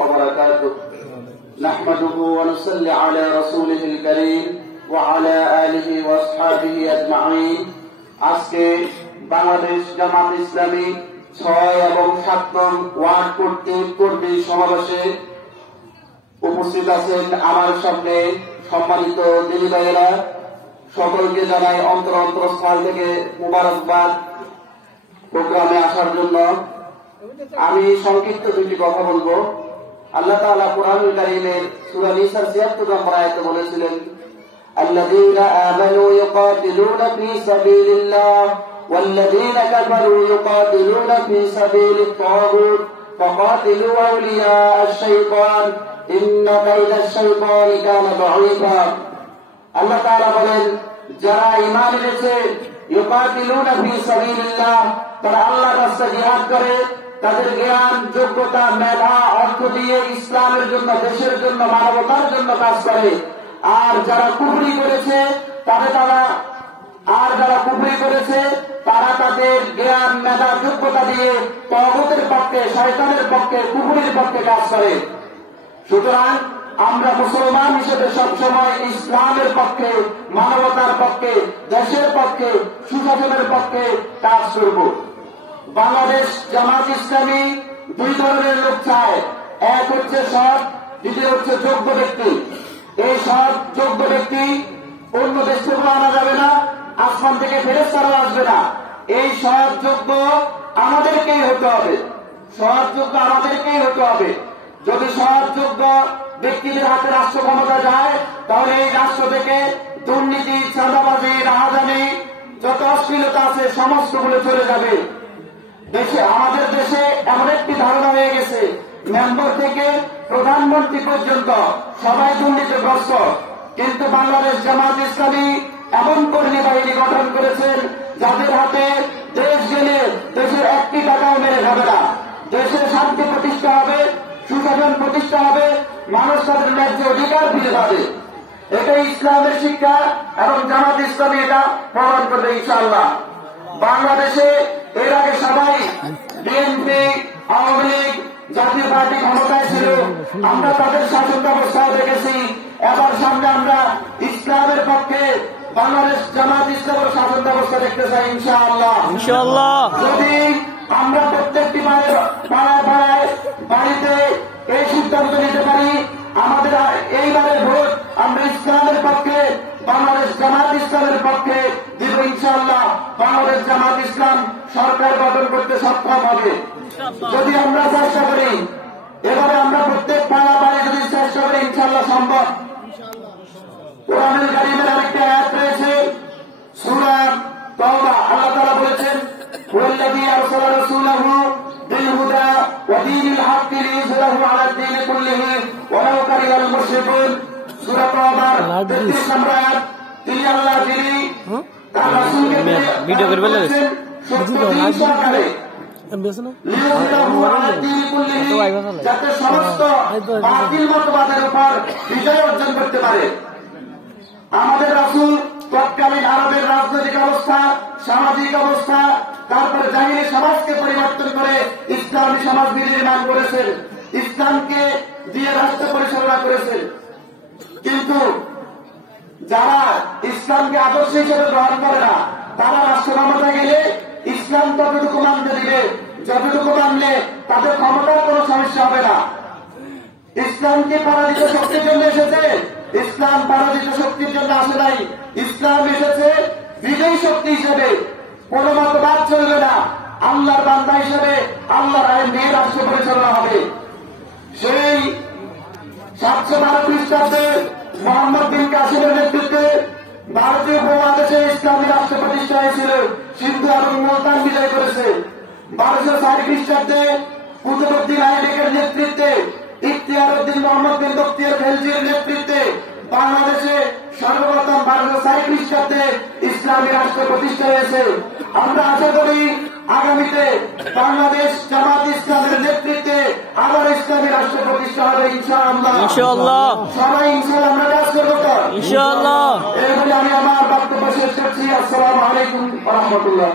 وبركاته نحمده ونصلي على رسوله الكريم وعلى آله وأصحابه أجمعين আজকে বাংলাদেশ জামাত ইসলামী 6 এবং 7 নং ওয়ার্ড কর্তৃক সমাবেশে উপস্থিত আছেন আমার সামনে সম্মানিত দিনী ভাইয়েরা, সকলকে জানাই অন্তরস্থল থেকে মুবারকবাদ প্রোগ্রামে আসার জন্য। আমি সংক্ষিপ্ত দুটি কথা বলবো। আল্লাহ তাআলা কুরআনুল কারীমের সূরা নিসার ৭৬ নম্বর আয়াতে বলেছিলেন, আল্লাযীনা আমানু ইউকাতিলুনা ফী সাবিলিল্লাহ ওয়াল্লাযীনা কাফারু ইউকাতিলুনা ফী সাবিলিত তাগুত ফাকাতিলু আউলিয়া আশ-শাইতান ইন্না কাইদাশ শাইতানি কানা দাঈফা। আল্লাহ তাআলা বলেন, যারা ঈমান এনেছে ইউকাতিলুনা ফী সাবিলিল্লাহ, তারা আল্লাহর রাস্তায় জিহাদ করে, তাদের জ্ঞান, যোগ্যতা, মেধা, অর্থ দিয়ে ইসলামের জন্য, দেশের জন্য, মানবতার জন্য কাজ করে। আর যারা কুফরি করেছে তারা তাদের জ্ঞান, মেধা, যোগ্যতা দিয়ে তাগুতের পক্ষে, শয়তানের পক্ষে, কুফরির পক্ষে কাজ করে। সুতরাং আমরা মুসলমান হিসেবে সবসময় ইসলামের পক্ষে, মানবতার পক্ষে, দেশের পক্ষে, সুশাসনের পক্ষে কাজ করব। বাংলাদেশ জামাত ইসলামী দুই ধরনের লোক চায়। এক হচ্ছে সৎ, দ্বিতীয় হচ্ছে যোগ্য ব্যক্তি। এই সৎ যোগ্য ব্যক্তি অন্য দেশ থেকে আনা যাবে না, আসমান থেকে ফেরেশতারাও আসবে না। এই সৎ যোগ্য আমাদেরকেই হতে হবে, সৎ যোগ্য আমাদেরকেই হতে হবে। যদি সৎ যোগ্য ব্যক্তিদের হাতে রাষ্ট্র ক্ষমতা যায়, তাহলে এই রাষ্ট্র থেকে দুর্নীতি, চাঁদাবাজি, রাহাজানি, যত অশ্লীলতা আছে সমস্তগুলো চলে যাবে। আমাদের দেশে এমন একটি ধারণা হয়ে গেছে, মেম্বার থেকে প্রধানমন্ত্রী পর্যন্ত সবাই দুর্নীতিগ্রস্ত। কিন্তু বাংলাদেশ জামাত ইসলামী এমন কর্মী বাহিনী গঠন করেছেন, যাদের হাতে দেশ গেলে দেশের একটি টাকাও মেরে খাবে না। দেশের শান্তি প্রতিষ্ঠা হবে, সুশাসন প্রতিষ্ঠা হবে, মানুষ তাদের ন্যায্য অধিকার ফিরে পাবে। এটাই ইসলামের শিক্ষা এবং জামাত ইসলামী এটা প্রমাণ করবে ইনশাআল্লাহ। বাংলাদেশে এর আগে সবাই বিএনপি, আওয়ামী লীগ, জাতীয় পার্টি ক্ষমতায় ছিল, আমরা তাদের শাসন ব্যবস্থা দেখেছি। এবার সামনে আমরা ইসলামের পক্ষে বাংলাদেশ জামাত ইসলামের শাসন ব্যবস্থা দেখতে চাই ইনশাআল্লাহ। যদি আমরা প্রত্যেকটি পাড়ায় বাড়িতে এই সিদ্ধান্ত নিতে পারি, আমাদের এইবারের ভোট আমরা ইসলামের পক্ষে, বাংলাদেশ জামাত ইসলামের পক্ষে দিব ইনশাআল্লাহ। বাংলাদেশ জামাত ইসলাম সরকার গঠন করতে সক্ষম হবে যদি আমরা চেষ্টা করি। এবারে আমরা প্রত্যেক পাড়ায় যদি চেষ্টা করি, ইনশাআল্লাহ সম্ভব। কোরআনুল কারীমের আরেকটি আয়াত রয়েছে, সূরা তাওবা। আল্লাহ তাআলা বলেছেন, ওয়াল্লাযী আরসালা রাসূলাহু বিল হুদা ওয়া দীনিল হাক্কি লিইয়ুযহিরাহু আলাদ দীনি কুল্লিহি ওয়ালাউ কারিহাল মুশরিকুন। সূরা তাওবার 33 নম্বর আয়াত। তিনি আল্লাহ, যিনি তার রাসূলকে ভিডিও করে বলেছেন যাতে সমস্ত বাতিল মতবাদের উপর বিজয় অর্জন করতে পারে। আমাদের রাসূল তৎকালীন আরবের রাজনৈতিক অবস্থা, সামাজিক অবস্থা, তারপরে জাহিলি সমাজকে পরিবর্তন করে ইসলামী সমাজ নির্মাণ করেছেন, ইসলামকে দিয়ে রাষ্ট্র পরিচালনা করেছেন। কিন্তু যারা ইসলামকে আদর্শ হিসেবে গ্রহণ করে না, তারা রাষ্ট্র ক্ষমতায় গেলে ইসলাম ততটুকু মানতে দিবে যতটুকু মানলে তাদের ক্ষমতার কোন সমস্যা হবে না। ইসলামকে পরাজিত শক্তির জন্য এসেছে, ইসলাম পরাজিত শক্তির জন্য আসে নাই। ইসলাম এসেছে বিজয়ী শক্তি হিসেবে। কোন মতবাদ চলবে না, আল্লাহর বান্দা হিসেবে আল্লাহর আইন নিয়ে রাষ্ট্র পরিচালনা হবে। সেই 712 খ্রিস্টাব্দে মোহাম্মদ বিন কাসিমের নেতৃত্বে ভারতীয় উপমহাদেশে ইসলামী রাষ্ট্র প্রতিষ্ঠা হয়েছিল। সিন্ধু এবং মুলতান বিজয় করেছে। 1204 খ্রিস্টাব্দে কুতুবউদ্দিন আইবেকের নেতৃত্বে, ইখতিয়ার উদ্দিন মোহাম্মদ বিন বখতিয়ার খেলজির নেতৃত্বে বাংলাদেশে সর্বপ্রথম 1204 খ্রিস্টাব্দে ইসলামী রাষ্ট্র প্রতিষ্ঠা হয়েছে। আমরা আশা করি আগামীতে বাংলাদেশ জামাত ইসলামের নেতৃত্বে আবার ইসলামী রাষ্ট্র প্রতিষ্ঠা হবে ইনশাআল্লাহ। সবাই ইনশাআল্লাহ আমরা কাজ করবো তো ইনশাআল্লাহ। এই বলে আমি আমার বক্তব্য শেষ করছি। আসসালামু আলাইকুম ওয়া রাহমাতুল্লাহ।